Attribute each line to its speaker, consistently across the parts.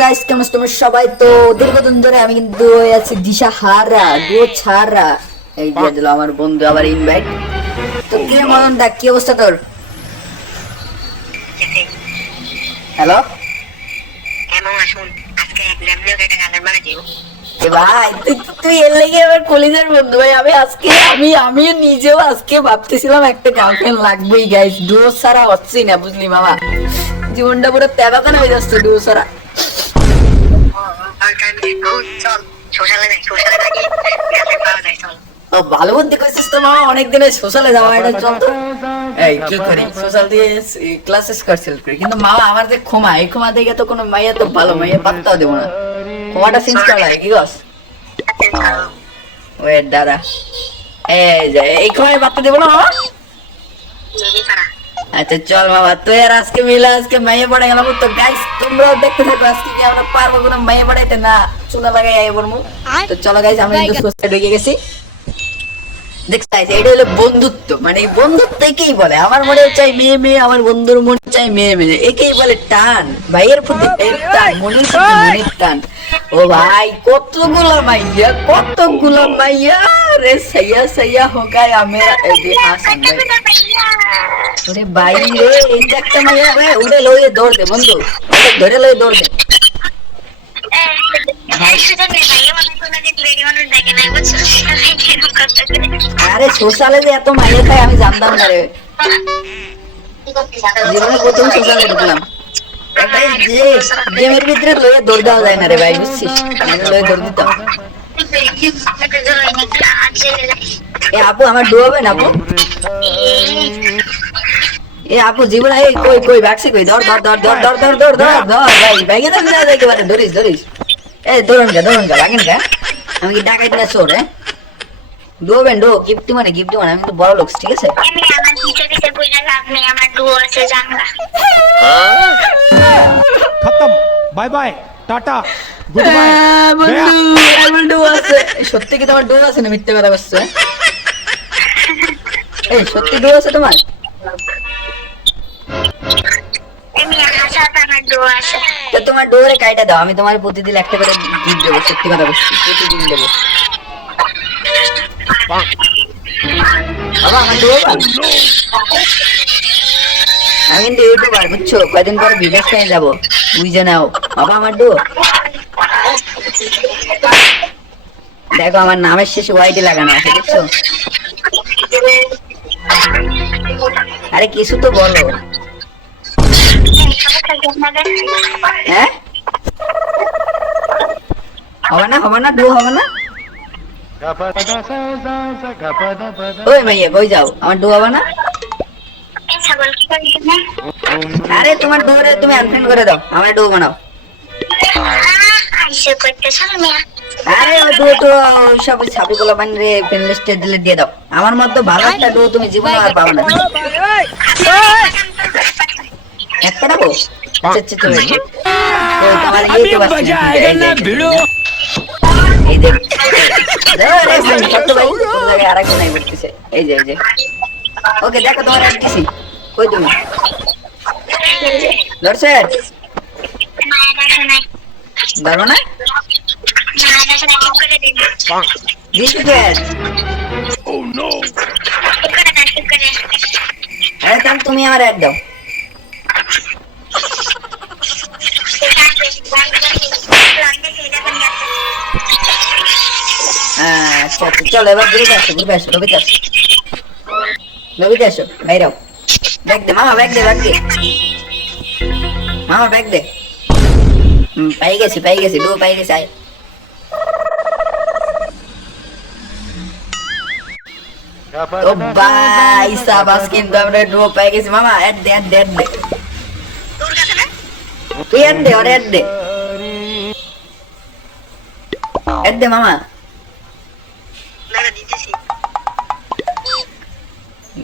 Speaker 1: Guys, কেমন সবাই? তো দীর্ঘদিন ধরে আমি কিন্তু আছি দিশা হারা গো ছাড়া এই দিল আমার বন্ধু, আবার ইনভাইট তো কি দা কি অবস্থা তোর? হ্যালো? এর লেগে বন্ধু ভাই। আমি আজকে আমি নিজেও আজকে ভাবতেছিলাম একটা গার্লফ্রেন্ড লাগবেই গাইস ডুয়ো ছাড়া হচ্ছেই না, বুঝলি মামা। জীবনটা পুরো তেবাকানা হয়ে যাচ্ছে ডুয়ো ছাড়া ভালো বুদ্ধি কইছিস তো মামা অনেক সোশ্যালে যাওয়া এটা চল। এই, কি করি? সোশ্যাল দিয়ে ক্লাসেস করছিল কিন্তু মামা আমার যে ক্ষমা, এই ক্ষমা দেখে তো কোনো মাইয়া তো ভালো, মাইয়া পাত্তাও দেবো না। ক্ষমাটা চেঞ্জ করা লাগে, কি গস ওয়েট দাদা এই যে, এই ক্ষমায় পাত্তা দেবো না মামা আচ্ছা চল বাবা তুই আর আজকে মিলে আজকে মেয়ে পড়ে গেলাম তো গাইস তোমরাও দেখতে থাকো আজকে কি আমরা পারব কোনো মেয়ে পড়াইতে? না চুলা লাগাই আই পড়ব তো চলো গাইস আমরা কিন্তু সোসাইটি ঢুকে গেছি। এটা হলো বন্ধুত্ব। মানে বন্ধুত্ব একেই বলে। আমার মনে মেয়ে মেয়ে, আমার বন্ধুর মনে চাই মেয়ে মেয়ে। একেই বলে টান। ভাইয়ের প্রতি মনের টান। ও ভাই, কতগুলো মাইয়া কতগুলো মাইয়া। রে সাইয়া সাইয়া হোগায় আমেরা এই যে হাসান ভাই। ওরে ভাই রে, এই একটা মাইয়া রে উড়ে লইয়ে দৌড় দে, বন্ধু। ধরে লইয়ে দৌড় দে। আরে সোশ্যালে যে এত মাইয়া খায় আমি জানতাম না রে। জীবনে প্রথম সোশ্যালে ঢুকলাম। গেমের ভিতরে লইয়ে দৌড় দেওয়া যায় না রে ভাই বুঝছিস? লইয়ে দৌড় দিতাম। এ আপু আমার ডুবাবে না আপু? এ আপু জীবন এই কই কই বাক্সি কই? ধর ধর ধর ধর ধর ধর ধর ধর ধর ভাই একেবারে ধরিস ধরিস। এই দৌড়ন গা দৌড়ন গা আমি কি ডাকাই না চোর হ্যাঁ ডুবেন ডো গিফট মানে গিফট মানে আমি তো বড় ঠিক আছে? হ্যাঁ, সত্যি কি তোমার ডুয়ো আছে না মিথ্যে কথা বলছো এই সত্যি ডুয়ো আছে তোমার? তো তোমার ডোরে কাইটা দাও, আমি তোমার প্রতিদিন একটা করে দেবো, সত্যি কথা বলছি, প্রতিদিন দেবো। আমি কিন্তু ইউটিউবার, বুঝছ? পরে বিদেশ নিয়ে যাব, বুঝে নাও। বাবা, আমার ডো দেখো, আমার নামের শেষে ওয়াইটি লাগানো আছে দেখছ আরে, কিছু তো বলো। হ্যাঁ? হবে না হবে না ডো হবে না? ওই ভাইয়া কই যাও আমার ডো হবে না? আরে তোমার ডোরে তুমি আনফ্রেন্ড করে দাও আমার ডো বানাও। আরে ডো তো সব ছাপি গুলো বানিয়ে ফ্রেন্ড লিস্টে দিলে দিয়ে দাও। আমার মতো ভালো একটা ডো তুমি জীবনে আর পাবে না। একটা ডাবো এই তুমি? আমার একদম আচ্ছা আচ্ছা চলো এবার গ্রুপে আসো গ্রুপে আসো লবিতে আসো। লবিতে আসো বাইরাও ব্যাগ দে মামা ব্যাগ দে ব্যাগ দে। মামা ব্যাগ দে। পাই গেছি পাই গেছি ডো পাই গেছি আয়। ও ভাই সাবাস কিন্তু আমরা ডো পাই গেছি। মামা অ্যাড দে অ্যাড দে অ্যাড দে। তুই অ্যাড দে ওরে অ্যাড দে। অ্যাড দে মামা।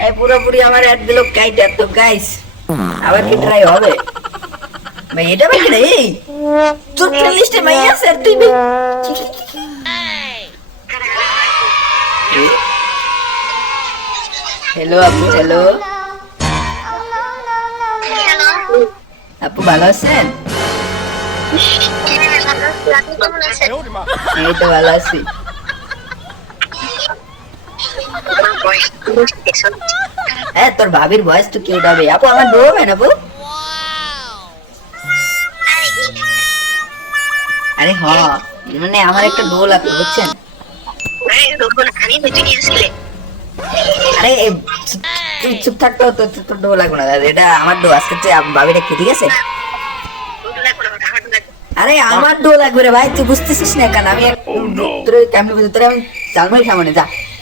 Speaker 1: এই পুরোপুরি আমার অ্যাড দিল কাইটা তো গাইস আবার কি ট্রাই হবে? ভাই এটা ভাই রে তোর ফ্রেন্ড লিস্টে আছে তুই ভাই- হ্যালো আপু হ্যালো আপু ভালো আছেন?
Speaker 2: আছেন?
Speaker 1: এই তো ভালো আছি
Speaker 2: আমার বয়স
Speaker 1: হ্যাঁ তোর ভাবির বয়স তো কেউ হবে। আপু আমার ডো হবে না আপু? আরে হ মানে আমার একটা ডো লাগবে বুঝছেন? আরে চুপ- থাকতে তোর ডো লাগবে না। এটা আমার ডো আজকে ভাবিটা কি ঠিক আছে? আরে আমার ডো লাগবে রে ভাই তুই বুঝতেছিস না কেন? আমি তোর কেমনি বুঝতে তোর আমি জালমারি খামানে যা।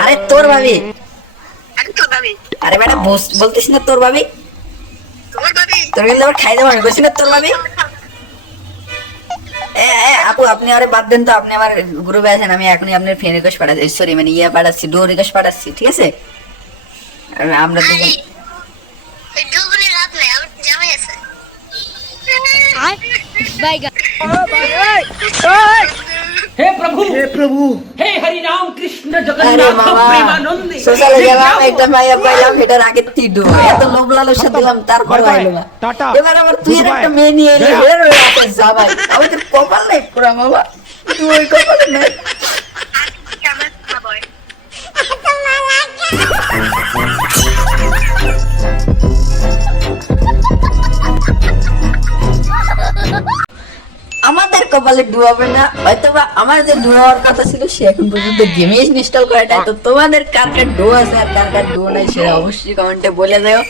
Speaker 1: আরে তোর ভাবি। আরে ম্যাডাম বলতিস না তোর ভাবি? তোর কিন্তু আবার খাই দেবো আমি বলছি না তোর ভাবি? এ, এ, আপু আপনি আরে বাদ দেন তো আপনি আমার গ্রুপে আছেন আমি এখনই আপনার ফ্রেন্ড রিকোয়েস্ট পাঠাচ্ছি সরি মানে ইয়ে পাঠাচ্ছি ডো রিকোয়েস্ট পাঠাচ্ছি ঠিক আছে? আমরা দুজন
Speaker 3: हे प्रभु हे प्रभु हे हरि राम कृष्ण
Speaker 1: আরে
Speaker 3: जगन्नाथ
Speaker 1: বাবা
Speaker 3: प्रेमानंद
Speaker 1: সোশ্যালে গেলাম একটা মাইয়া পাইলাম এটার আগে তুই ডো এত লোভ লালসা দিলাম তারপর
Speaker 4: Bye bye,
Speaker 1: আইলো না
Speaker 4: টাটা,
Speaker 1: এবার আবার তুই
Speaker 4: goodbye,
Speaker 1: একটা মেয়ে নিয়ে এলি
Speaker 4: জয়া।
Speaker 1: হের হয়ে আসিস যা ভাই আমাদের কপাল নাই পুরা বাবা তুই ওই কপালে নাই আমাদের কপালে ডুবাবে না। হয়তো বা আমার যে ডুবাবার কথা ছিল, সে এখন পর্যন্ত গেমে ইনস্টল করাটা তো তোমাদের কার কার ডো আছে আর কার কার ডো নাই, সেটা অবশ্যই কমেন্টে বলে দেও